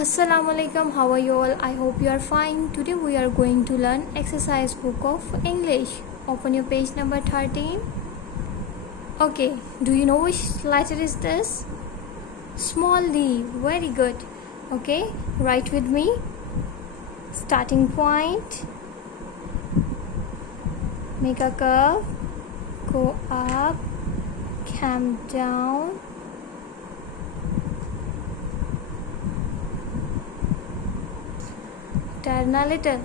Assalamualaikum, how are you all? I hope you are fine. Today we are going to learn exercise book of English. Open your page number 13. Okay, do you know which letter is this? Small d. Very good. Okay, write with me. Starting point. Make a curve. Go up. Come down. Turn a little.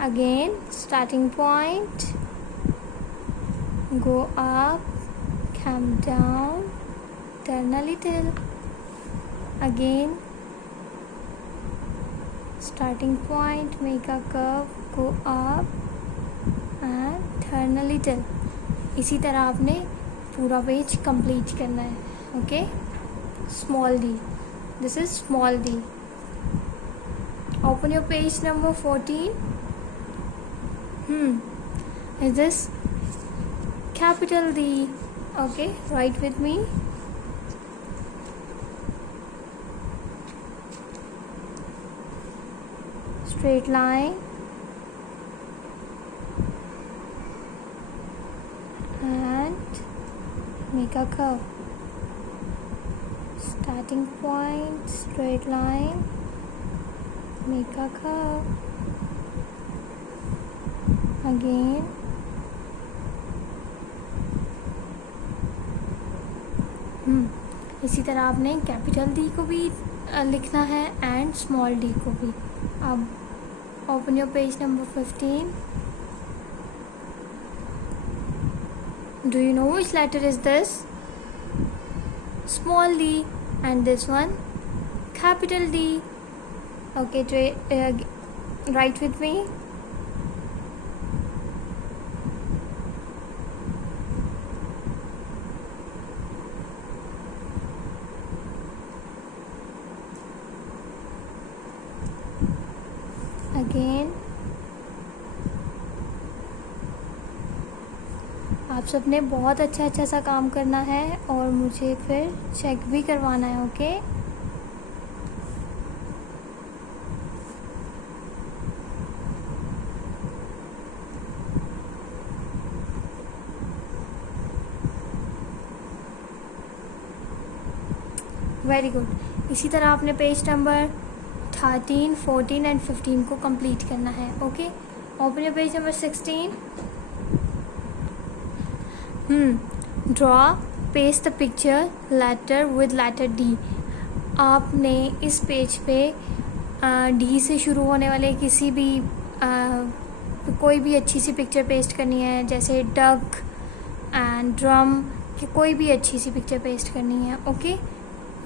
Again, starting point. Go up, come down, turn a little. Again, starting point, make a curve, go up and turn a little. इसी तरह आपने पूरा page complete करना है. Okay, small D. This is small D. Open your page number 14. Is this capital D? Okay, write with me. Straight line and make a curve. Starting point, straight line. Make a curve. Again. इसी तरह आपने capital D को भी लिखना है and small D को भी. अब open your page number 15. Do you know which letter is this? Small D. And this one capital D. Okay, write with me. Again. आप सबने बहुत अच्छा सा काम करना है और मुझे फिर चेक भी करवाना है. Okay very good. इसी तरह आपने पेज नंबर 13, 14 एंड 15 को कंप्लीट करना है. Okay, open your page number 16. Draw paste the picture letter with letter D. आपने इस पेज पे डी से शुरू होने वाले किसी भी कोई भी अच्छी सी पिक्चर पेस्ट करनी है, जैसे डक एंड ड्रम की कोई भी अच्छी सी पिक्चर पेस्ट करनी है. ओके,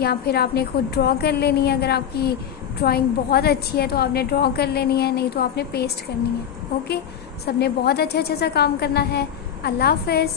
या फिर आपने खुद ड्रॉ कर लेनी है. अगर आपकी ड्राइंग बहुत अच्छी है तो आपने ड्रॉ कर लेनी है, नहीं तो आपने पेस्ट करनी है. ओके, सबने बहुत अच्छा सा काम करना है. अल्लाह हाफ़िज़.